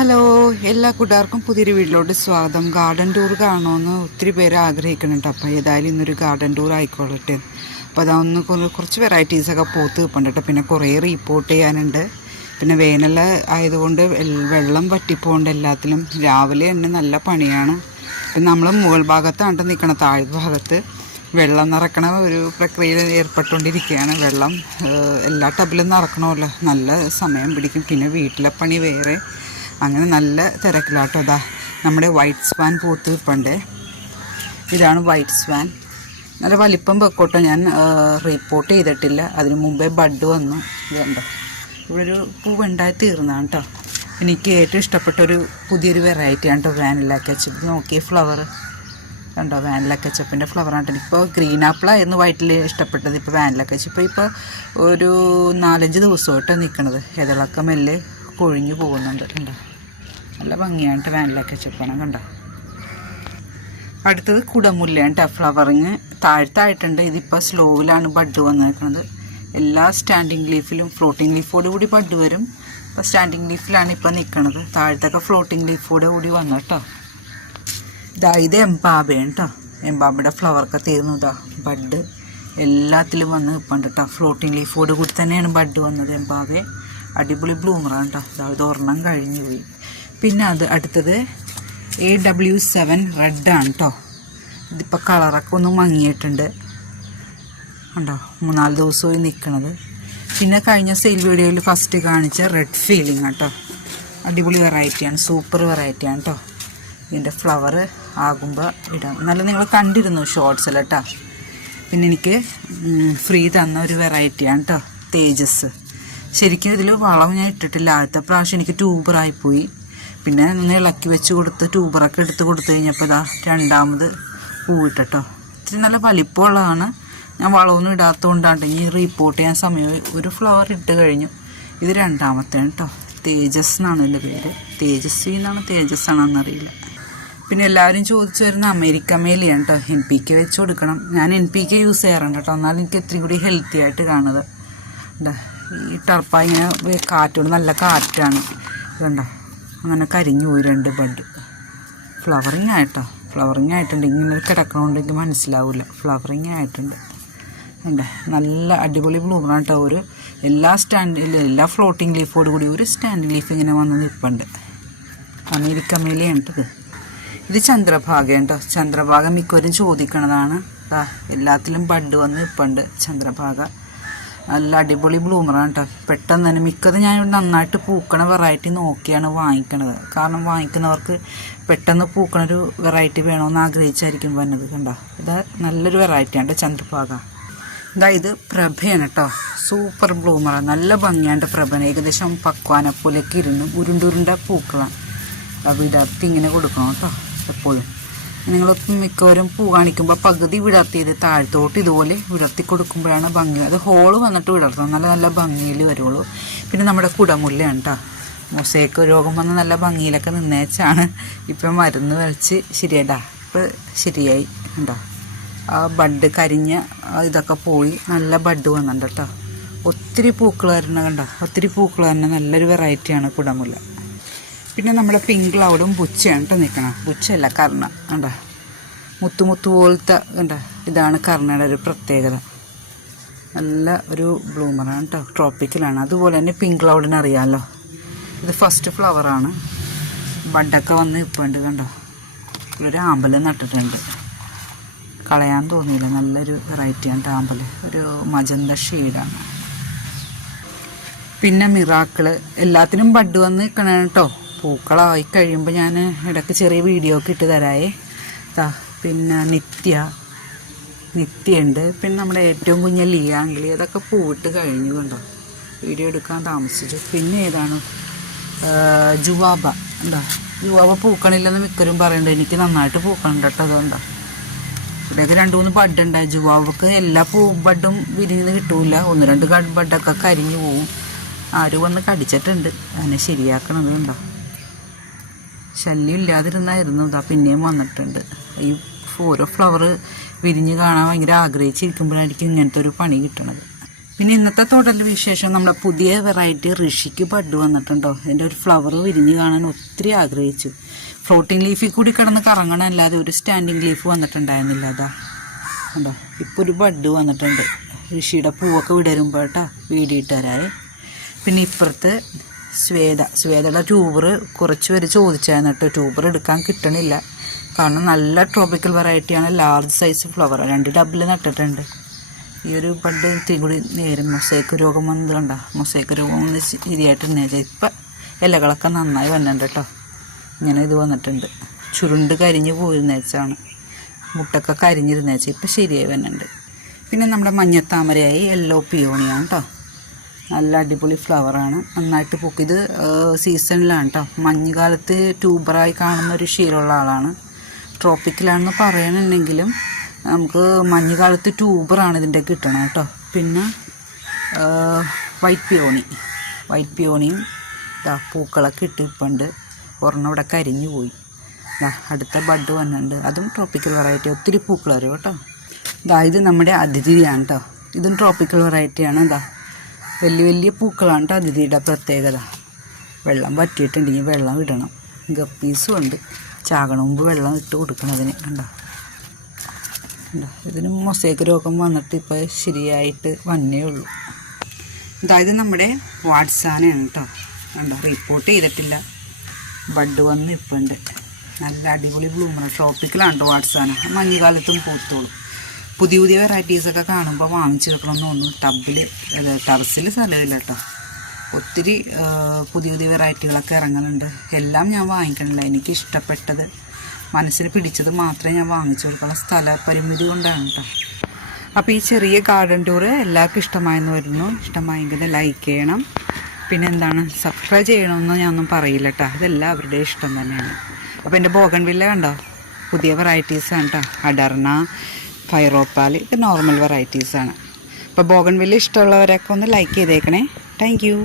Hello, എല്ലാ കൂട്ടുകാർക്കും പുതിയൊരു വീട്ടിലോട്ട് സ്വാഗതം. ഗാർഡൻ ടൂർ കാണുമെന്ന് ഒത്തിരി പേര് ആഗ്രഹിക്കുന്നുണ്ട്. അപ്പോൾ ഏതായാലും ഇന്നൊരു ഗാർഡൻ ടൂർ ആയിക്കോളട്ടെ. അപ്പോൾ അതൊന്ന് കുറച്ച് വെറൈറ്റീസൊക്കെ പോത്ത് വെപ്പുണ്ട്. പിന്നെ കുറേ റിപ്പോർട്ട് ചെയ്യാനുണ്ട്. പിന്നെ വേനൽ ആയതുകൊണ്ട് വെള്ളം വറ്റിപ്പോണ്ട് എല്ലാത്തിലും രാവിലെ തന്നെ നല്ല പണിയാണ്. പിന്നെ നമ്മൾ മുകൾ ഭാഗത്താണ് നിൽക്കണം. താഴ്ഭാഗത്ത് വെള്ളം നിറക്കണ ഒരു പ്രക്രിയയിൽ ഏർപ്പെട്ടുകൊണ്ടിരിക്കുകയാണ്. വെള്ളം എല്ലാ ടബിലും നിറക്കണമല്ലോ, നല്ല സമയം പിടിക്കും. പിന്നെ വീട്ടിലെ പണി വേറെ, അങ്ങനെ നല്ല തിരക്കിലാട്ടോ. അതാ നമ്മുടെ വൈറ്റ് സ്വാൻ പൂത്ത് വെപ്പുണ്ട്. ഇതാണ് വൈറ്റ് സ്വാൻ. നല്ല വലിപ്പം വെക്കോട്ടോ. ഞാൻ റിപ്പോർട്ട് ചെയ്തിട്ടില്ല, അതിന് മുമ്പേ ബഡ് വന്നു. ഇതുണ്ടോ, ഇവിടെ ഒരു പൂവുണ്ടായി തീർന്നതാണ് കേട്ടോ. എനിക്ക് ഏറ്റവും ഇഷ്ടപ്പെട്ടൊരു പുതിയൊരു വെറൈറ്റിയാണ് കേട്ടോ വാനില കെച്ചപ്പ്. നോക്കിയ ഫ്ലവർ കണ്ടോ, വാനില കെച്ചപ്പിൻ്റെ ഫ്ലവറാണ്. ഇപ്പോൾ ഗ്രീൻ ആപ്പിളായിരുന്നു വൈറ്റിൽ ഇഷ്ടപ്പെട്ടത്. ഇപ്പോൾ വാനില കെച്ചപ്പ് ഇപ്പോൾ ഒരു 4-5 ദിവസമായിട്ടാണ് നിൽക്കണത്. ഇതളൊക്കെ മെല്ലെ കൊഴിഞ്ഞു പോകുന്നുണ്ട്. കണ്ടോ, നല്ല ഭംഗിയാണ് വാനില കെച്ചപ്പാണ്. കണ്ടോ, അടുത്തത് കുടമുല്ലയാണ് കേട്ടോ. ഫ്ലവറിങ് താഴ്ത്തായിട്ടുണ്ട്. ഇതിപ്പോൾ സ്ലോവിലാണ് ബഡ് വന്നിരിക്കുന്നത്. എല്ലാ സ്റ്റാൻഡിങ് ലീഫിലും ഫ്ലോട്ടിംഗ് ലീഫോട് കൂടി ബഡ് വരും. ഇപ്പോൾ സ്റ്റാൻഡിങ് ലീഫിലാണ് ഇപ്പോൾ നിൽക്കുന്നത്. താഴത്തൊക്കെ ഫ്ലോട്ടിംഗ് ലീഫോട് കൂടി വന്നു കേട്ടോ. ഇത് എംബാബയാണ് കേട്ടോ. എംബാബയുടെ ഫ്ലവറൊക്കെ തീർന്നു. ഇതാ ബഡ് എല്ലാത്തിലും വന്ന് നിൽപ്പുണ്ട് കേട്ടോ. ഫ്ലോട്ടിംഗ് ലീഫോട് കൂടി തന്നെയാണ് ബഡ് വന്നത്. എംബാബെ അടിപൊളി ബ്ലൂമറാണ് കേട്ടോ. ഇത് ഒരെണ്ണം കഴിഞ്ഞു പോയി. പിന്നെ അടുത്തത് AW7 റെഡാണ് കേട്ടോ. ഇതിപ്പോൾ കളറൊക്കെ ഒന്ന് മങ്ങിയിട്ടുണ്ട് ഉണ്ടോ. 3-4 ദിവസമായി നിൽക്കണത്. പിന്നെ കഴിഞ്ഞ സെയിൽ വീഡിയോയിൽ ഫസ്റ്റ് കാണിച്ച റെഡ് ഫീലിംഗ് കേട്ടോ. അടിപൊളി വെറൈറ്റിയാണ്, സൂപ്പർ വെറൈറ്റിയാണ് കേട്ടോ. ഇതിൻ്റെ ഫ്ലവർ ആകുമ്പോൾ ഇടാം. നല്ല നിങ്ങൾ കണ്ടിരുന്നു ഷോർട്സിൽ കേട്ടോ. പിന്നെ എനിക്ക് ഫ്രീ തന്ന ഒരു വെറൈറ്റിയാണ് കേട്ടോ, തേജസ്. ശരിക്കും ഇതിൽ വളം ഞാൻ ഇട്ടിട്ടില്ല. ആദ്യത്തെ പ്രാവശ്യം എനിക്ക് ട്യൂബറായിപ്പോയി. പിന്നെ ഒന്ന് ഇളക്കി വെച്ച് കൊടുത്ത് ട്യൂബറൊക്കെ എടുത്ത് കൊടുത്തു കഴിഞ്ഞപ്പോൾ ഇതാ രണ്ടാമത് പൂവിട്ടോ. ഇത്തിരി നല്ല വലിപ്പമുള്ളതാണ്. ഞാൻ വളമൊന്നും ഇടാത്തതുകൊണ്ടാണ് ഈ റിപ്പോർട്ട് ചെയ്യാൻ സമയം. ഒരു ഫ്ലവർ ഇട്ട് കഴിഞ്ഞു. ഇത് രണ്ടാമത്തെയാണ് കേട്ടോ. തേജസ് എന്നാണ് എൻ്റെ പേര്. തേജസ്വി എന്നാണ്, തേജസ് ആണെന്നറിയില്ല. പിന്നെ എല്ലാവരും ചോദിച്ചു വരുന്ന അമേരിക്ക മേലിയാണ് കേട്ടോ. NPK വെച്ച് കൊടുക്കണം. ഞാൻ NPK യൂസ് ചെയ്യാറുണ്ട് കേട്ടോ. എന്നാലും എനിക്ക് ഇത്തിരി കൂടി ഹെൽത്തി ആയിട്ട് കാണുന്നത്. ഈ ടർപ്പ ഇങ്ങനെ കാറ്റോട് നല്ല കാറ്റാണ്. ഇതുണ്ടോ, അങ്ങനെ കരിഞ്ഞു പോയി 2 ബഡ്. ഫ്ലവറിങ് ആയിട്ടോ, ഫ്ലവറിങ് ആയിട്ടുണ്ട്. ഇങ്ങനെ കിടക്കണമെങ്കിൽ മനസ്സിലാവില്ല. ഫ്ലവറിങ് ആയിട്ടുണ്ട്. ഉണ്ട്, നല്ല അടിപൊളി ബ്ലൂമറാണ് കേട്ടോ. ഒരു എല്ലാ ഫ്ലോട്ടിംഗ് ലീഫോട് കൂടി ഒരു സ്റ്റാൻഡിങ് ലീഫ് ഇങ്ങനെ വന്ന് നിൽപ്പുണ്ട്. അമേരിക്ക മേലെയാണ് കേട്ടത്. ഇത് ചന്ദ്രഭാഗയാണ് കേട്ടോ. ചന്ദ്രഭാഗ മിക്കവരും ചോദിക്കണതാണ്. എല്ലാത്തിലും ബഡ് വന്ന് നിൽപ്പുണ്ട് ചന്ദ്രഭാഗ. നല്ല അടിപൊളി ബ്ലൂമറാണ് കേട്ടോ. പെട്ടെന്ന് തന്നെ മിക്കത് ഞാൻ ഇവിടെ നന്നായിട്ട് പൂക്കണ വെറൈറ്റി നോക്കിയാണ് വാങ്ങിക്കണത്. കാരണം വാങ്ങിക്കുന്നവർക്ക് പെട്ടെന്ന് പൂക്കണൊരു വെറൈറ്റി വേണമെന്ന് ആഗ്രഹിച്ചായിരിക്കും വന്നത്. കണ്ടോ, ഇത് നല്ലൊരു വെറൈറ്റിയാണ് ചന്ദ്രഭാഗ. ഇത് പ്രഭയാണ് കേട്ടോ. സൂപ്പർ ബ്ലൂമറാണ്, നല്ല ഭംഗിയാണ് പ്രഭന. ഏകദേശം പക്വാനെ പോലെയൊക്കെ ഇരുന്ന് ഉരുണ്ടുരുണ്ട പൂക്കളാണ്. വിടർത്തി ഇങ്ങനെ കൊടുക്കണം കേട്ടോ എപ്പോഴും. നിങ്ങൾ മിക്കവരും പൂ കാണിക്കുമ്പോൾ പകുതി വിടർത്തിയത് താഴത്തോട്ട് ഇതുപോലെ വിടർത്തി കൊടുക്കുമ്പോഴാണ് ഭംഗി. അത് ഹോള് വന്നിട്ട് വിടർത്തണം, നല്ല നല്ല ഭംഗിയിൽ വരുള്ളൂ. പിന്നെ നമ്മുടെ കുടമുല്ലയാണ് കേട്ടോ. മൊസൈക്ക് രോഗം വന്ന് നല്ല ഭംഗിയിലൊക്കെ നിന്നേച്ചാണ്. ഇപ്പം മരുന്ന് വെച്ച് ശരിയായിട്ടാ. ഇപ്പം ശരിയായി ഉണ്ടോ. ആ ബഡ് കരിഞ്ഞ ഇതൊക്കെ പോയി നല്ല ബഡ് വന്നിട്ടുണ്ട് കേട്ടോ. ഒത്തിരി പൂക്കൾ വരണ കണ്ടോ, ഒത്തിരി പൂക്കൾ തന്നെ. നല്ലൊരു വെറൈറ്റിയാണ് കുടമുല്ല. പിന്നെ നമ്മുടെ പിങ്ക് ക്ലൗഡും ബുച്ചയാണ് കേട്ടോ നിൽക്കണം. ബുച്ചയല്ല, കർണ കണ്ടോ. മുത്തുമുത്തു പോലത്തെ കണ്ടോ. ഇതാണ് കർണയുടെ ഒരു പ്രത്യേകത. നല്ല ഒരു ബ്ലൂമറാണ് കേട്ടോ. ട്രോപ്പിക്കലാണ്. അതുപോലെ തന്നെ പിങ്ക് ക്ലൗഡിന് അറിയാമല്ലോ. ഇത് ഫസ്റ്റ് ഫ്ലവറാണ്. ബഡൊക്കെ വന്ന് ഇപ്പോണ്ട് കണ്ടോ. ഒരു ആമ്പല് നട്ടിട്ടുണ്ട്. കളയാൻ തോന്നിയില്ല. നല്ലൊരു വെറൈറ്റിയാണ് കേട്ടോ ആമ്പല്. ഒരു മജന്ത ഷെയ്ഡാണ്. പിന്നെ മിറാക്കിള് എല്ലാത്തിനും ബഡ് വന്ന് നിൽക്കണ കേട്ടോ. പൂക്കളായി കഴിയുമ്പോൾ ഞാൻ ഇടയ്ക്ക് ചെറിയ വീഡിയോ ഒക്കെ ഇട്ട് തരായേ. പിന്നെ നിത്യയുണ്ട്. പിന്നെ നമ്മുടെ ഏറ്റവും കുഞ്ഞ ലിയാങ്കിളി, അതൊക്കെ പൂവിട്ട് കഴിഞ്ഞു കണ്ടോ. വീഡിയോ എടുക്കാൻ താമസിച്ചു. പിന്നെ ഏതാണ് ജുവാബ. എന്താ ജുവാബ പൂക്കണില്ലെന്ന് മിക്കവരും പറയുന്നുണ്ട്. എനിക്ക് നന്നായിട്ട് പൂക്കണുണ്ട് കേട്ടോ. അതുകൊണ്ടോ ഇവിടെയൊക്കെ 2-3 ബഡ് ഉണ്ടായി. ജുവാബക്ക് എല്ലാ ബഡും വിരിഞ്ഞ് കിട്ടൂല. 1-2 ബഡൊക്കെ കരിഞ്ഞു പോവും. ആരും വന്ന് കടിച്ചിട്ടുണ്ട്. അതിനെ ശരിയാക്കണത് കണ്ടോ. ശല്യം ഇല്ലാതിരുന്നായിരുന്നു. പിന്നെയും വന്നിട്ടുണ്ട്. ഈ ഓരോ ഫ്ലവർ വിരിഞ്ഞ് കാണാൻ ഭയങ്കര ആഗ്രഹിച്ചിരിക്കുമ്പോഴായിരിക്കും ഇങ്ങനത്തെ ഒരു പണി കിട്ടണത്. പിന്നെ ഇന്നത്തെ തോട്ടലിൻ്റെ വിശേഷം നമ്മുടെ പുതിയ വെറൈറ്റി ഋഷിക്ക് ബഡ് വന്നിട്ടുണ്ടോ. ഇതിൻ്റെ ഒരു ഫ്ലവർ വിരിഞ്ഞ് കാണാൻ ഒത്തിരി ആഗ്രഹിച്ചു. ഫ്ലോട്ടിംഗ് ലീഫിൽ കൂടി കിടന്ന് കറങ്ങണമല്ലാതെ ഒരു സ്റ്റാൻഡിങ് ലീഫ് വന്നിട്ടുണ്ടായിരുന്നില്ല. അതാ കണ്ടോ, ഇപ്പോൾ ഒരു ബഡ് വന്നിട്ടുണ്ട്. ഋഷിയുടെ പൂവൊക്കെ വിടരുമ്പോൾ കേട്ടോ വീഡിയോ ഇട്ട് തരാവേ. പിന്നെ ഇപ്പുറത്ത് ശ്വേതയുടെ ട്യൂബർ കുറച്ച് പേര് ചോദിച്ചായിരുന്നു കേട്ടോ. ട്യൂബർ എടുക്കാൻ കിട്ടണില്ല, കാരണം നല്ല ട്രോപ്പിക്കൽ വെറൈറ്റിയാണ്. ലാർജ് സൈസ് ഫ്ലവർ 2 ഡബിൾ നട്ടിട്ടുണ്ട്. ഈ ഒരു ബഡ് ഇത്തിരി കൂടി നേരം മൊസൈക്ക് രോഗം വന്നത് കണ്ടോ. മൊസൈക്ക് രോഗം ഒന്ന് ശരിയായിട്ടിരുന്നേച്ചാൽ ഇപ്പം ഇലകളൊക്കെ നന്നായി വന്നിട്ടുണ്ട് കേട്ടോ. ഇങ്ങനെ ഇത് വന്നിട്ടുണ്ട്. ചുരുണ്ട് കരിഞ്ഞ് പോയിരുന്നേച്ചാണ്, മുട്ടൊക്കെ കരിഞ്ഞിരുന്നേച്ചാൽ ഇപ്പം ശരിയായി വന്നിട്ടുണ്ട്. പിന്നെ നമ്മുടെ മഞ്ഞത്താമരയായി യെല്ലോ പിയോണിയാണ് കേട്ടോ. നല്ല അടിപൊളി ഫ്ലവറാണ്, നന്നായിട്ട് പൂക്കും. ഇത് സീസണിലാണ് കേട്ടോ. മഞ്ഞുകാലത്ത് ട്യൂബറായി കാണുന്ന ഒരു ശീലമുള്ള ആളാണ്. ട്രോപ്പിക്കലാണെന്ന് പറയണമെങ്കിലും നമുക്ക് മഞ്ഞുകാലത്ത് ട്യൂബറാണ് ഇതിൻ്റെ കിട്ടണം കേട്ടോ. പിന്നെ വൈറ്റ് പിയോണിയും പൂക്കളൊക്കെ ഇട്ടിപ്പുണ്ട്. ഒരെണ്ണം ഇവിടെ കരിഞ്ഞു പോയി. അടുത്ത ബഡ് വന്നിട്ടുണ്ട്, അതും ട്രോപ്പിക്കൽ വെറൈറ്റി. ഒത്തിരി പൂക്കൾ വരും കേട്ടോ. ഇത് നമ്മുടെ അതിഥിയാണ് കേട്ടോ. ഇതും ട്രോപ്പിക്കൽ വെറൈറ്റിയാണ്. വലിയ വലിയ പൂക്കളാണ് കേട്ടോ അതിഥിയുടെ പ്രത്യേകത. വെള്ളം വറ്റിയിട്ടുണ്ടെങ്കിൽ വെള്ളം ഇടണം. ഗപ്പീസും ഉണ്ട്, ചാകണ മുമ്പ് വെള്ളം ഇട്ട് കൊടുക്കണം അതിന്. കണ്ടോ, ഇതിന് മൊസൈക്ക് രോഗം വന്നിട്ട് ഇപ്പോൾ ശരിയായിട്ട് വന്നേ ഉള്ളൂ. ഇത് നമ്മുടെ വാട്സാനയാണ് കേട്ടോ. കണ്ടോ, റിപ്പോർട്ട് ചെയ്തിട്ടില്ല, ബഡ് വന്ന് ഇപ്പം ഉണ്ട്. നല്ല അടിപൊളി ബ്ലൂമർ ട്രോപ്പിക്കലാണ് കേട്ടോ വാട്സാന. മഞ്ഞുകാലത്തും പൂത്തോളും. പുതിയ പുതിയ വെറൈറ്റീസൊക്കെ കാണുമ്പോൾ വാങ്ങിച്ചു വെക്കണമെന്ന് തോന്നുന്നു. ടെറസിൽ സ്ഥലമില്ല കേട്ടോ. ഒത്തിരി പുതിയ പുതിയ വെറൈറ്റികളൊക്കെ ഇറങ്ങുന്നുണ്ട്. എല്ലാം ഞാൻ വാങ്ങിക്കണില്ല, എനിക്ക് ഇഷ്ടപ്പെട്ടത് മനസ്സിന് പിടിച്ചത് മാത്രമേ ഞാൻ വാങ്ങിച്ചു കൊടുക്കുള്ള സ്ഥല പരിമിതി കൊണ്ടാണ് കേട്ടോ. അപ്പോൾ ഈ ചെറിയ ഗാർഡൻ ടൂറ് എല്ലാവർക്കും ഇഷ്ടമായെന്ന് വരുന്നു. ഇഷ്ടമായെങ്കിൽ ലൈക്ക് ചെയ്യണം. പിന്നെ എന്താണ്, സബ്സ്ക്രൈബ് ചെയ്യണമെന്ന് ഞാനൊന്നും പറയില്ല കേട്ടോ. അതെല്ലാവരുടെ ഇഷ്ടം തന്നെയാണ്. അപ്പോൾ എൻ്റെ ബോഗൺവില്ല കണ്ടോ, പുതിയ വെറൈറ്റീസാണ് കേട്ടോ. അഡർണ, ഫൈറോപ്പാൽ, ഇത് നോർമൽ വെറൈറ്റീസാണ്. അപ്പോൾ ബോഗൺവില്ല ഇഷ്ടമുള്ളവരൊക്കെ ഒന്ന് ലൈക്ക് ചെയ്തേക്കണേ. Thank you.